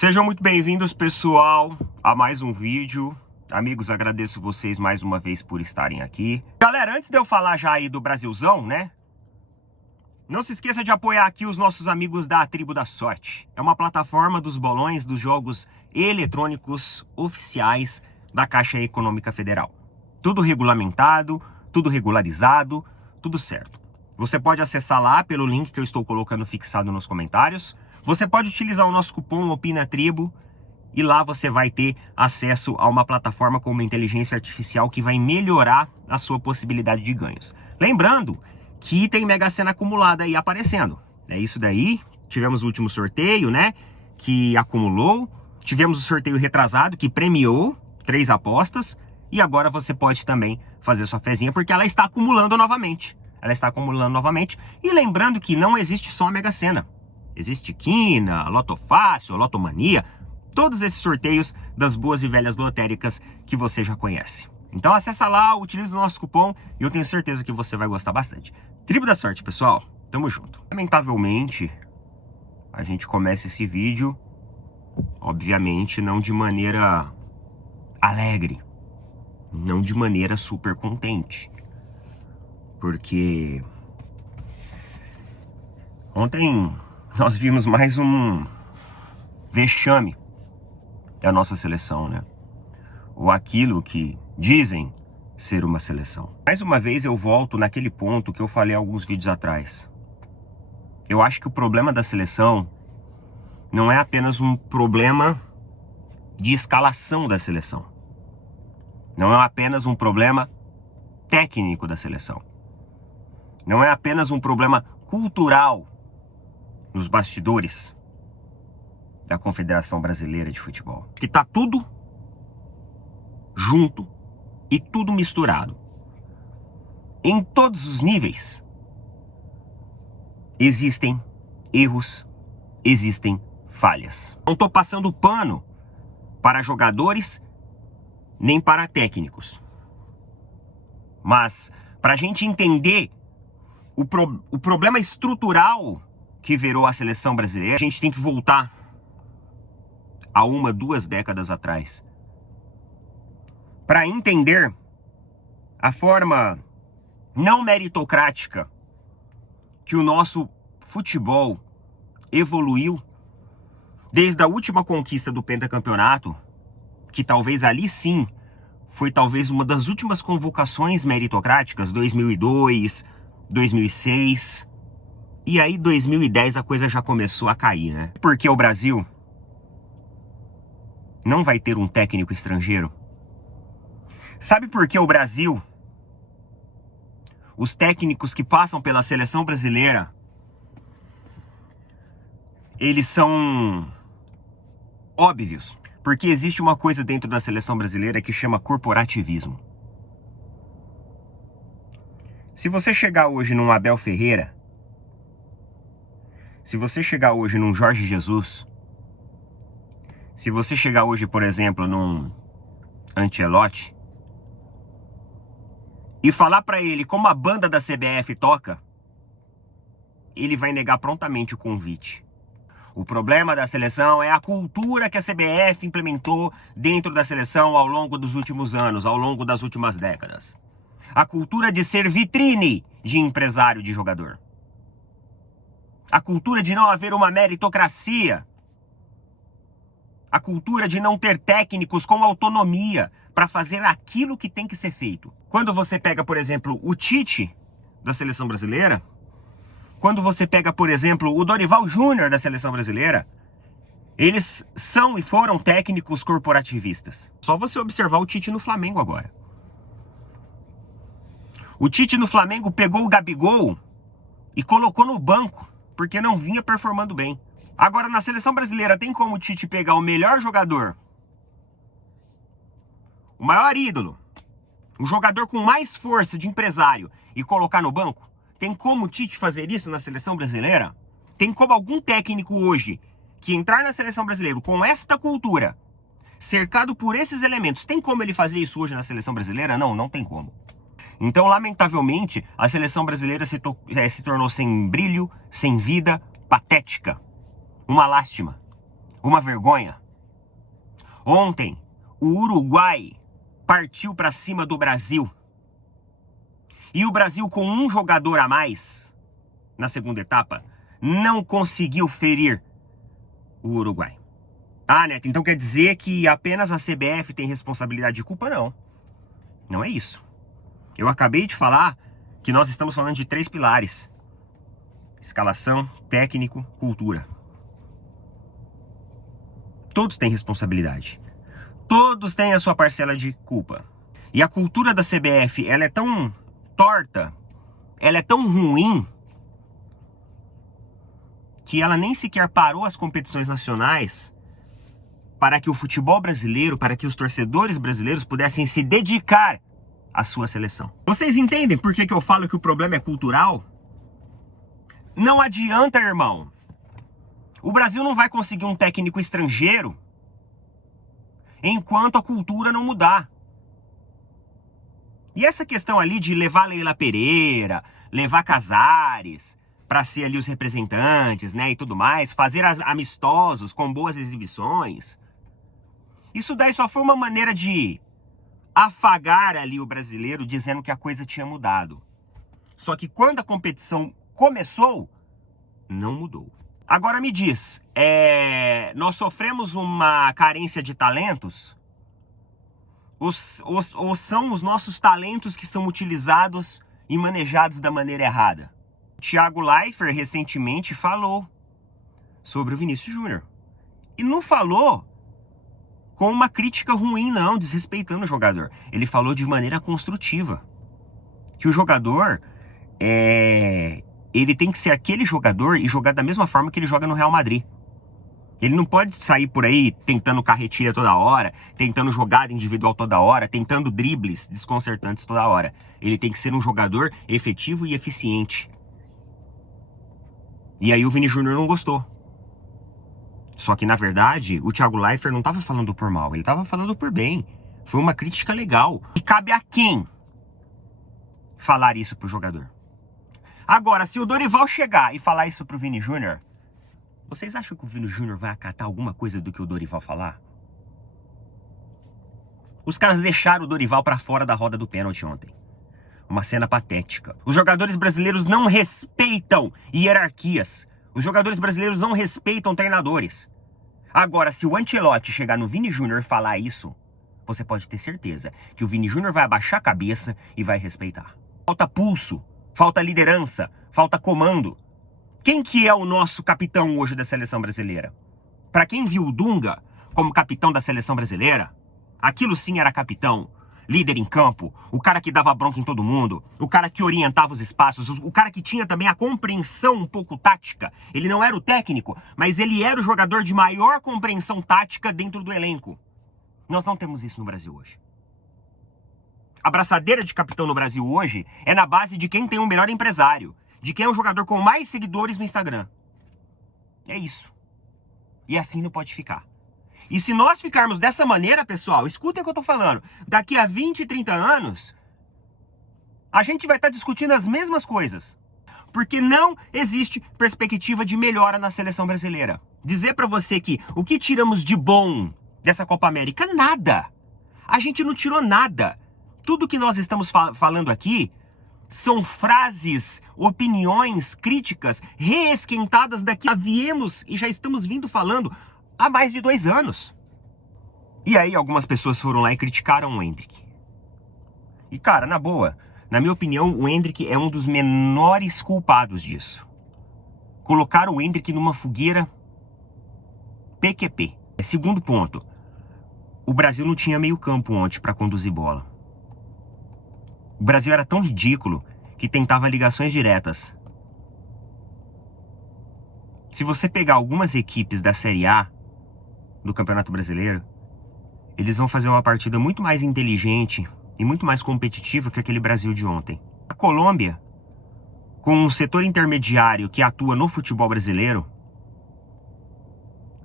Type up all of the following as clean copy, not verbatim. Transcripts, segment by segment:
Sejam muito bem-vindos, pessoal, a mais um vídeo. Amigos, agradeço vocês mais uma vez por estarem aqui. Galera, antes de eu falar já aí do Brasilzão, né? Não se esqueça de apoiar aqui os nossos amigos da Tribo da Sorte. É uma plataforma dos bolões dos jogos eletrônicos oficiais da Caixa Econômica Federal. Tudo regulamentado, tudo regularizado, tudo certo. Você pode acessar lá pelo link que eu estou colocando fixado nos comentários. Você pode utilizar o nosso cupom OPINATRIBO e lá você vai ter acesso a uma plataforma com uma inteligência artificial que vai melhorar a sua possibilidade de ganhos. Lembrando que tem Mega Sena acumulada aí aparecendo. É isso daí. Tivemos o último sorteio, né? Que acumulou. Tivemos o sorteio retrasado que premiou 3 apostas. E agora você pode também fazer sua fezinha porque ela está acumulando novamente. Ela está acumulando novamente. E lembrando que não existe só a Mega Sena. Existe Quina, Loto Fácil, Lotomania, todos esses sorteios das boas e velhas lotéricas que você já conhece. Então acessa lá, utiliza o nosso cupom e eu tenho certeza que você vai gostar bastante. Tribo da Sorte, pessoal, tamo junto. Lamentavelmente, a gente começa esse vídeo, obviamente, não de maneira alegre, não de maneira super contente, porque ontem nós vimos mais um vexame da nossa seleção, né? Ou aquilo que dizem ser uma seleção. Mais uma vez eu volto naquele ponto que eu falei alguns vídeos atrás. Eu acho que o problema da seleção não é apenas um problema de escalação da seleção. Não é apenas um problema técnico da seleção. Não é apenas um problema cultural nos bastidores da Confederação Brasileira de Futebol. Que tá tudo junto e tudo misturado. Em todos os níveis existem erros, existem falhas. Não tô passando pano para jogadores nem para técnicos. Mas para a gente entender o problema estrutural que virou a seleção brasileira, a gente tem que voltar a 1, 2 décadas atrás para entender a forma não meritocrática que o nosso futebol evoluiu desde a última conquista do pentacampeonato, que talvez ali sim foi talvez uma das últimas convocações meritocráticas, 2002, 2006... E aí, 2010, a coisa já começou a cair, né? Porque o Brasil não vai ter um técnico estrangeiro. Sabe por que o Brasil, os técnicos que passam pela seleção brasileira, eles são óbvios? Porque existe uma coisa dentro da seleção brasileira que chama corporativismo. Se você chegar hoje num Abel Ferreira, se você chegar hoje num Jorge Jesus, se você chegar hoje, por exemplo, num Ancelotti, e falar pra ele como a banda da CBF toca, ele vai negar prontamente o convite. O problema da seleção é a cultura que a CBF implementou dentro da seleção ao longo dos últimos anos, ao longo das últimas décadas. A cultura de ser vitrine de empresário de jogador. A cultura de não haver uma meritocracia. A cultura de não ter técnicos com autonomia para fazer aquilo que tem que ser feito. Quando você pega, por exemplo, o Tite da seleção brasileira, quando você pega, por exemplo, o Dorival Júnior da seleção brasileira, eles são e foram técnicos corporativistas. Só você observar o Tite no Flamengo agora. O Tite no Flamengo pegou o Gabigol e colocou no banco, porque não vinha performando bem. Agora, na seleção brasileira, tem como o Tite pegar o melhor jogador, o maior ídolo, o jogador com mais força de empresário e colocar no banco? Tem como o Tite fazer isso na seleção brasileira? Tem como algum técnico hoje que entrar na seleção brasileira com esta cultura, cercado por esses elementos, tem como ele fazer isso hoje na seleção brasileira? Não, não tem como. Então, lamentavelmente, a seleção brasileira se tornou sem brilho, sem vida, patética. Uma lástima. Uma vergonha. Ontem, o Uruguai partiu para cima do Brasil. E o Brasil, com um jogador a mais, na segunda etapa, não conseguiu ferir o Uruguai. Ah, Neto, então quer dizer que apenas a CBF tem responsabilidade de culpa? Não. Não é isso. Eu acabei de falar que nós estamos falando de 3 pilares. Escalação, técnico, cultura. Todos têm responsabilidade. Todos têm a sua parcela de culpa. E a cultura da CBF, ela é tão torta, ela é tão ruim, que ela nem sequer parou as competições nacionais para que o futebol brasileiro, para que os torcedores brasileiros pudessem se dedicar à sua seleção. Vocês entendem por que eu falo que o problema é cultural? Não adianta, irmão. O Brasil não vai conseguir um técnico estrangeiro enquanto a cultura não mudar. E essa questão ali de levar Leila Pereira, levar Casares para ser ali os representantes, né, e tudo mais, fazer amistosos com boas exibições, isso daí só foi uma maneira de afagar ali o brasileiro, dizendo que a coisa tinha mudado. Só que quando a competição começou, não mudou. Agora me diz, nós sofremos uma carência de talentos? Ou são os nossos talentos que são utilizados e manejados da maneira errada? Thiago Leifert recentemente falou sobre o Vinícius Júnior. E não falou com uma crítica ruim, não, desrespeitando o jogador. Ele falou de maneira construtiva. Que o jogador, ele tem que ser aquele jogador e jogar da mesma forma que ele joga no Real Madrid. Ele não pode sair por aí tentando carretilha toda hora, tentando jogada individual toda hora, tentando dribles desconcertantes toda hora. Ele tem que ser um jogador efetivo e eficiente. E aí o Vini Júnior não gostou. Só que, na verdade, o Thiago Leifert não estava falando por mal, ele estava falando por bem. Foi uma crítica legal. E cabe a quem falar isso pro jogador? Agora, se o Dorival chegar e falar isso pro Vini Júnior, vocês acham que o Vini Júnior vai acatar alguma coisa do que o Dorival falar? Os caras deixaram o Dorival pra fora da roda do pênalti ontem. Uma cena patética. Os jogadores brasileiros não respeitam hierarquias. Os jogadores brasileiros não respeitam treinadores. Agora, se o Ancelotti chegar no Vini Júnior e falar isso, você pode ter certeza que o Vini Júnior vai abaixar a cabeça e vai respeitar. Falta pulso, falta liderança, falta comando. Quem que é o nosso capitão hoje da seleção brasileira? Para quem viu o Dunga como capitão da seleção brasileira, aquilo sim era capitão. Líder em campo, o cara que dava bronca em todo mundo, o cara que orientava os espaços, o cara que tinha também a compreensão um pouco tática. Ele não era o técnico, mas ele era o jogador de maior compreensão tática dentro do elenco. Nós não temos isso no Brasil hoje. A braçadeira de capitão no Brasil hoje é na base de quem tem um melhor empresário, de quem é um jogador com mais seguidores no Instagram. É isso. E assim não pode ficar. E se nós ficarmos dessa maneira, pessoal, escutem o que eu tô falando, daqui a 20, 30 anos, a gente vai estar discutindo as mesmas coisas. Porque não existe perspectiva de melhora na seleção brasileira. Dizer pra você que o que tiramos de bom dessa Copa América? Nada. A gente não tirou nada. Tudo que nós estamos falando aqui são frases, opiniões, críticas reesquentadas daqui a viemos e já estamos vindo falando há mais de 2 anos. E aí algumas pessoas foram lá e criticaram o Endrick. E cara, na boa, na minha opinião, o Endrick é um dos menores culpados disso. Colocaram o Endrick numa fogueira PQP. Segundo ponto, o Brasil não tinha meio campo ontem para conduzir bola. O Brasil era tão ridículo que tentava ligações diretas. Se você pegar algumas equipes da Série A do Campeonato Brasileiro, eles vão fazer uma partida muito mais inteligente e muito mais competitiva que aquele Brasil de ontem. A Colômbia, com um setor intermediário que atua no futebol brasileiro,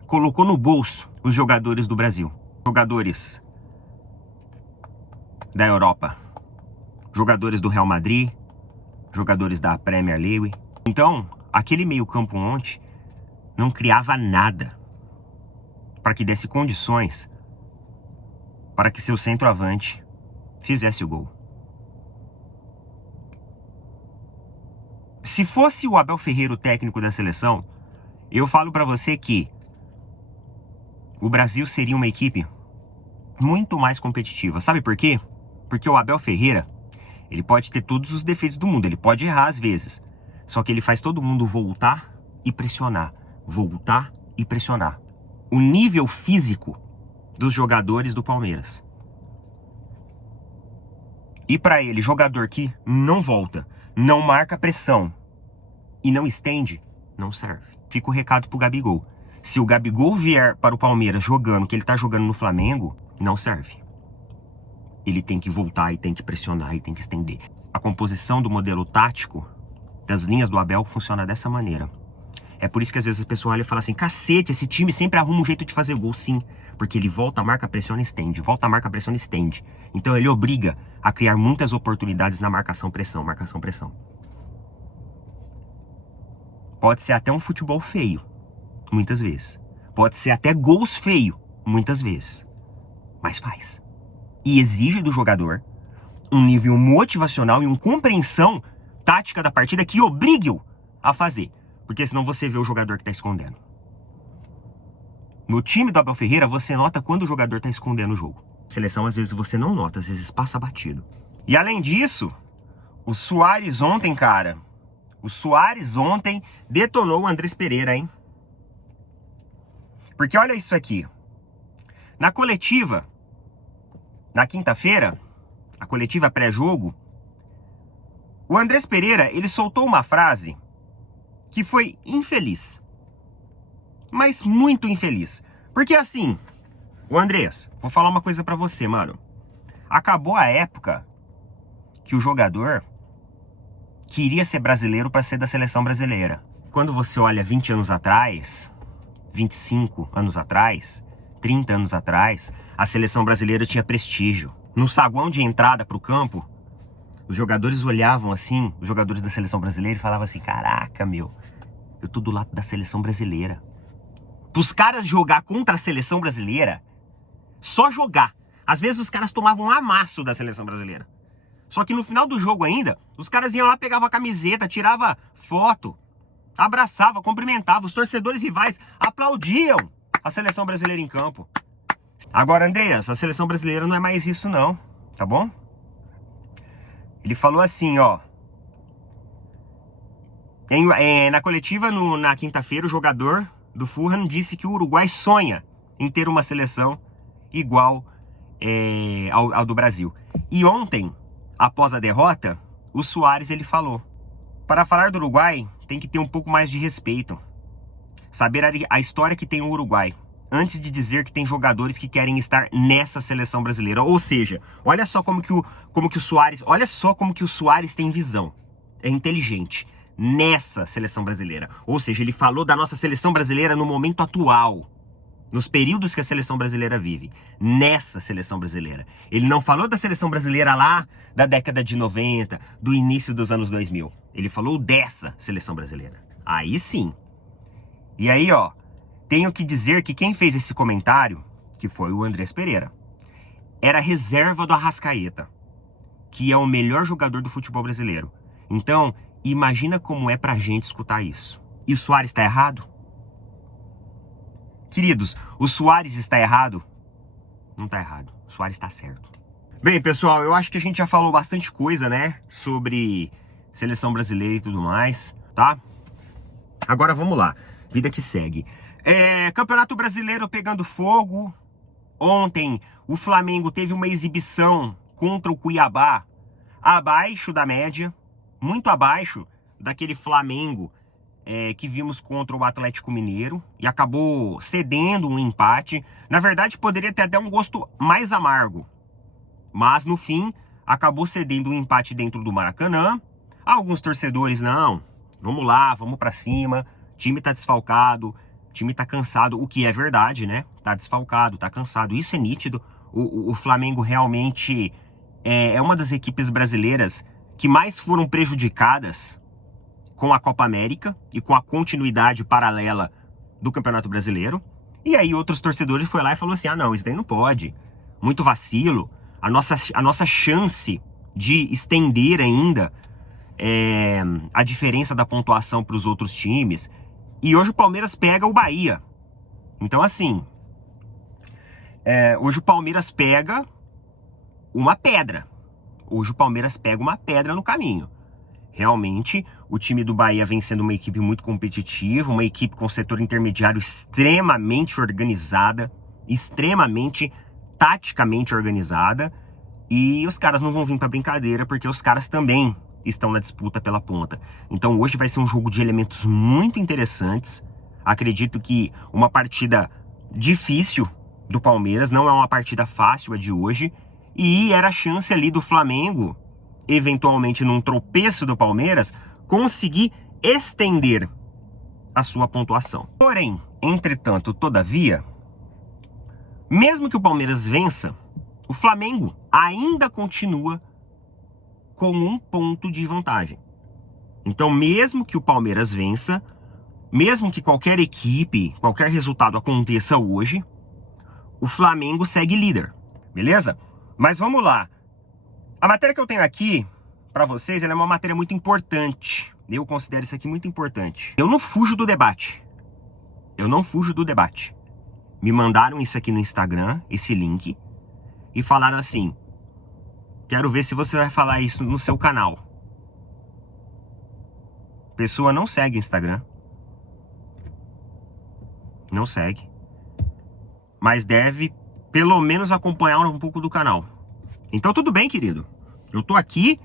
colocou no bolso os jogadores do Brasil. Jogadores da Europa, jogadores do Real Madrid, jogadores da Premier League. Então, aquele meio-campo ontem não criava nada. para que desse condições para que seu centroavante fizesse o gol. Se fosse o Abel Ferreira o técnico da seleção, eu falo para você que o Brasil seria uma equipe muito mais competitiva. Sabe por quê? Porque o Abel Ferreira, ele pode ter todos os defeitos do mundo, ele pode errar às vezes. Só que ele faz todo mundo voltar e pressionar. Voltar e pressionar. O nível físico dos jogadores do Palmeiras. E para ele, jogador que não volta, não marca pressão e não estende, não serve. Fica o recado pro Gabigol. Se o Gabigol vier para o Palmeiras jogando o que ele tá jogando no Flamengo, não serve. Ele tem que voltar e tem que pressionar e tem que estender. A composição do modelo tático das linhas do Abel funciona dessa maneira. É por isso que às vezes a pessoa olha e fala assim, cacete, esse time sempre arruma um jeito de fazer gol. Sim, porque ele volta, marca, pressiona e estende. Volta, marca, pressiona e estende. Então ele obriga a criar muitas oportunidades na marcação-pressão, marcação-pressão. Pode ser até um futebol feio, muitas vezes. Pode ser até gols feios, muitas vezes. Mas faz. E exige do jogador um nível motivacional e uma compreensão tática da partida que obrigue-o a fazer. Porque senão você vê o jogador que está escondendo. No time do Abel Ferreira, você nota quando o jogador está escondendo o jogo. Seleção, às vezes, você não nota, às vezes passa batido. E além disso, o Suárez ontem, cara... O Suárez ontem detonou o Andrés Pereira, hein? Porque olha isso aqui. Na coletiva, na quinta-feira, a coletiva pré-jogo, o Andrés Pereira, ele soltou uma frase que foi infeliz. Mas muito infeliz. Porque assim, o Andrés, vou falar uma coisa pra você, mano. Acabou a época que o jogador queria ser brasileiro pra ser da seleção brasileira. Quando você olha 20 anos atrás, 25 anos atrás, 30 anos atrás, a seleção brasileira tinha prestígio. No saguão de entrada pro campo, os jogadores olhavam assim, os jogadores da seleção brasileira, e falavam assim, caraca, meu, eu tô do lado da seleção brasileira. Pros caras jogar contra a seleção brasileira, só jogar. Às vezes os caras tomavam um amasso da seleção brasileira. Só que no final do jogo ainda, os caras iam lá, pegavam a camiseta, tirava foto, abraçava, cumprimentava. Os torcedores rivais aplaudiam a seleção brasileira em campo. Agora, Andreas, a seleção brasileira não é mais isso não, tá bom? Ele falou assim, ó. Na coletiva na quinta-feira, o jogador do Fulham disse que o Uruguai sonha em ter uma seleção igual ao do Brasil. E ontem, após a derrota, o Suárez ele falou: para falar do Uruguai, tem que ter um pouco mais de respeito. Saber a história que tem o Uruguai, antes de dizer que tem jogadores que querem estar nessa seleção brasileira. Ou seja, olha só como que o Suárez, olha só como que o Suárez tem visão. É inteligente. Nessa seleção brasileira. Ou seja, ele falou da nossa seleção brasileira no momento atual. Nos períodos que a seleção brasileira vive. Nessa seleção brasileira. Ele não falou da seleção brasileira lá da década de 90, do início dos anos 2000. Ele falou dessa seleção brasileira. Aí sim. E aí, ó, tenho que dizer que quem fez esse comentário, que foi o Andrés Pereira, era reserva do Arrascaeta, que é o melhor jogador do futebol brasileiro. Então, imagina como é pra gente escutar isso. E o Suárez está errado? Queridos, o Suárez está errado? Não está errado. O Suárez está certo. Bem, pessoal, eu acho que a gente já falou bastante coisa, né? Sobre seleção brasileira e tudo mais, tá? Agora vamos lá. Vida que segue. Campeonato Brasileiro pegando fogo. Ontem, o Flamengo teve uma exibição contra o Cuiabá abaixo da média. Muito abaixo daquele Flamengo que vimos contra o Atlético Mineiro. E acabou cedendo um empate. Na verdade, poderia ter até um gosto mais amargo. Mas, no fim, acabou cedendo um empate dentro do Maracanã. Alguns torcedores, não, vamos lá, vamos pra cima. O time tá desfalcado, o time tá cansado. O que é verdade, né? Tá desfalcado, tá cansado. Isso é nítido. O Flamengo realmente é uma das equipes brasileiras que mais foram prejudicadas com a Copa América e com a continuidade paralela do Campeonato Brasileiro. E aí outros torcedores foram lá e falaram assim, ah não, isso daí não pode, muito vacilo, a nossa chance de estender ainda a diferença da pontuação para os outros times. E hoje o Palmeiras pega o Bahia. Então assim, hoje o Palmeiras pega uma pedra. Hoje o Palmeiras pega uma pedra no caminho. Realmente, o time do Bahia vem sendo uma equipe muito competitiva, uma equipe com setor intermediário extremamente organizada, extremamente taticamente organizada, e os caras não vão vir para brincadeira, porque os caras também estão na disputa pela ponta. Então hoje vai ser um jogo de elementos muito interessantes. Acredito que uma partida difícil do Palmeiras, não é uma partida fácil a de hoje, e era a chance ali do Flamengo, eventualmente num tropeço do Palmeiras, conseguir estender a sua pontuação. Porém, entretanto, todavia, mesmo que o Palmeiras vença, o Flamengo ainda continua com 1 ponto de vantagem. Então, mesmo que o Palmeiras vença, mesmo que qualquer equipe, qualquer resultado aconteça hoje, o Flamengo segue líder, beleza? Mas vamos lá. A matéria que eu tenho aqui para vocês, ela é uma matéria muito importante. Eu considero isso aqui muito importante. Eu não fujo do debate. Eu não fujo do debate. Me mandaram isso aqui no Instagram, esse link, e falaram assim: quero ver se você vai falar isso no seu canal. A pessoa não segue o Instagram. Não segue. Mas deve, pelo menos, acompanhar um pouco do canal. Então tudo bem, querido. Eu tô aqui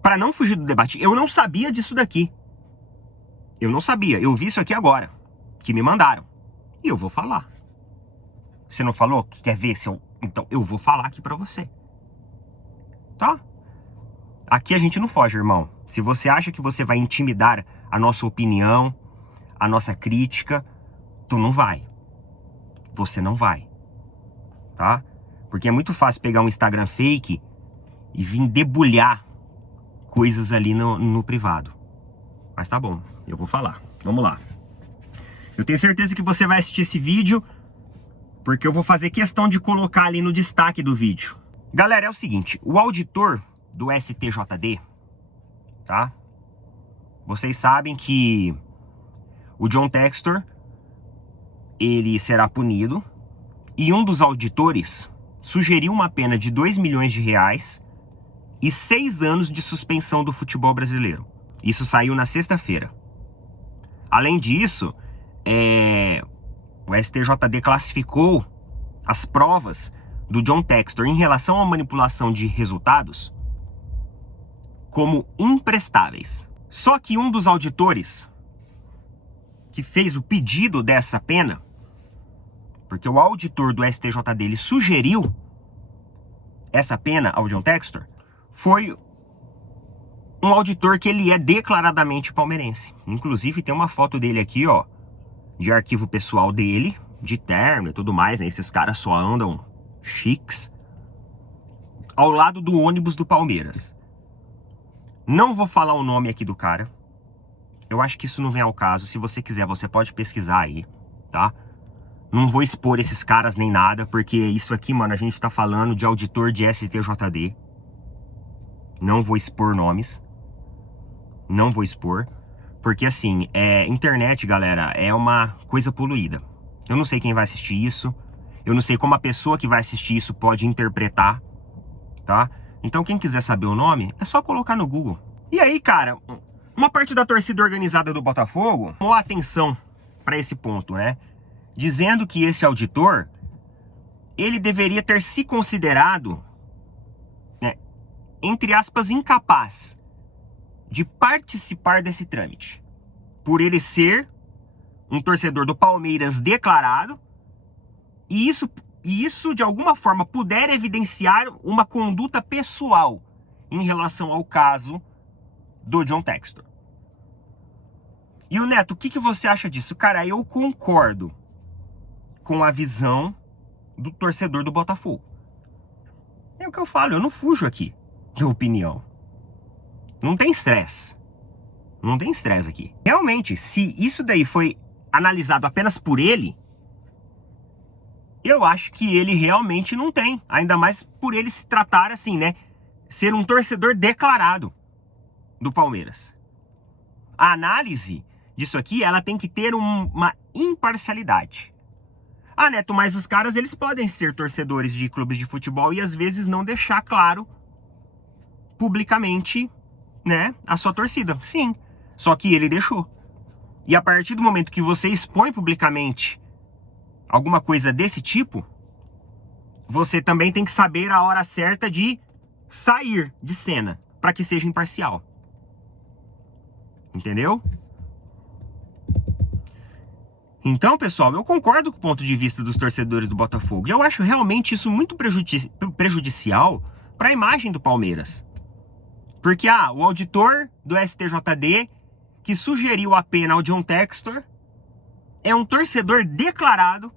para não fugir do debate. Eu não sabia disso daqui. Eu não sabia. Eu vi isso aqui agora, que me mandaram. E eu vou falar. Você não falou que quer ver se eu... Então eu vou falar aqui pra você. Tá? Aqui a gente não foge, irmão. Se você acha que você vai intimidar a nossa opinião, a nossa crítica, tu não vai. Você não vai. Tá? Porque é muito fácil pegar um Instagram fake e vir debulhar coisas ali no privado. Mas tá bom, eu vou falar. Vamos lá. Eu tenho certeza que você vai assistir esse vídeo, porque eu vou fazer questão de colocar ali no destaque do vídeo. Galera, é o seguinte, o auditor do STJD, tá? Vocês sabem que o John Textor, ele será punido, e um dos auditores sugeriu uma pena de 2 milhões de reais e 6 anos de suspensão do futebol brasileiro. Isso saiu na sexta-feira. Além disso, o STJD classificou as provas do John Textor em relação à manipulação de resultados como imprestáveis. Só que um dos auditores que fez o pedido dessa pena, porque o auditor do STJD ele sugeriu essa pena ao John Textor, foi um auditor que ele é declaradamente palmeirense. Inclusive tem uma foto dele aqui, ó, de arquivo pessoal dele, de terno e tudo mais, né? Esses caras só andam chiques, ao lado do ônibus do Palmeiras. Não vou falar o nome aqui do cara. Eu acho que isso não vem ao caso. Se você quiser, você pode pesquisar aí, tá? Não vou expor esses caras nem nada, porque isso aqui, mano, a gente tá falando de auditor de STJD. Não vou expor nomes. Não vou expor. Porque, assim, internet, galera, é uma coisa poluída. Eu não sei quem vai assistir isso. Eu não sei como a pessoa que vai assistir isso pode interpretar, tá? Então, quem quiser saber o nome, é só colocar no Google. E aí, cara, uma parte da torcida organizada do Botafogo chamou a atenção para esse ponto, né? Dizendo que esse auditor, ele deveria ter se considerado, né, entre aspas, incapaz de participar desse trâmite, por ele ser um torcedor do Palmeiras declarado, e isso de alguma forma puder evidenciar uma conduta pessoal em relação ao caso do John Textor. E o Neto, o que você acha disso? Cara, eu concordo com a visão do torcedor do Botafogo. É o que eu falo, eu não fujo aqui da opinião. Não tem estresse. Não tem estresse aqui. Realmente, se isso daí foi analisado apenas por ele, Eu acho que ele realmente não tem. Ainda mais por ele se tratar assim, né? Ser um torcedor declarado do Palmeiras. A análise disso aqui, ela tem que ter uma imparcialidade. Ah, Neto, mas os caras, eles podem ser torcedores de clubes de futebol e às vezes não deixar claro publicamente, né, a sua torcida. Sim, só que ele deixou. E a partir do momento que você expõe publicamente alguma coisa desse tipo, você também tem que saber a hora certa de sair de cena, para que seja imparcial. Entendeu? Então, pessoal, eu concordo com o ponto de vista dos torcedores do Botafogo. E eu acho realmente isso muito prejudicial para a imagem do Palmeiras. Porque, o auditor do STJD que sugeriu a pena ao John Textor é um torcedor declarado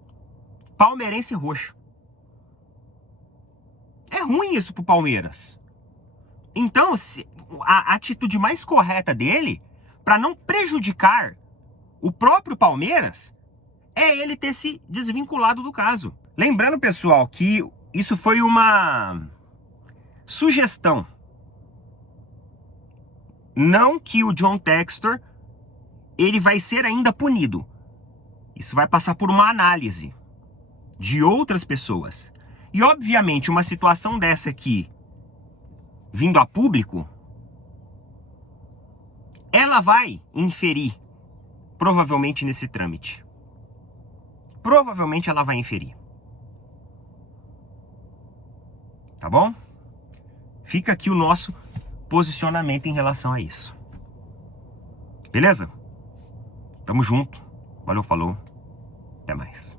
palmeirense roxo. É ruim isso pro Palmeiras. Então, a atitude mais correta dele, para não prejudicar o próprio Palmeiras, é ele ter se desvinculado do caso. Lembrando, pessoal, que isso foi uma sugestão. Não que o John Textor, ele vai ser ainda punido. Isso vai passar por uma análise de outras pessoas. E, obviamente, uma situação dessa aqui, vindo a público, ela vai inferir, provavelmente, nesse trâmite. Provavelmente ela vai inferir. Tá bom? Fica aqui o nosso posicionamento em relação a isso. Beleza? Tamo junto. Valeu, falou. Até mais.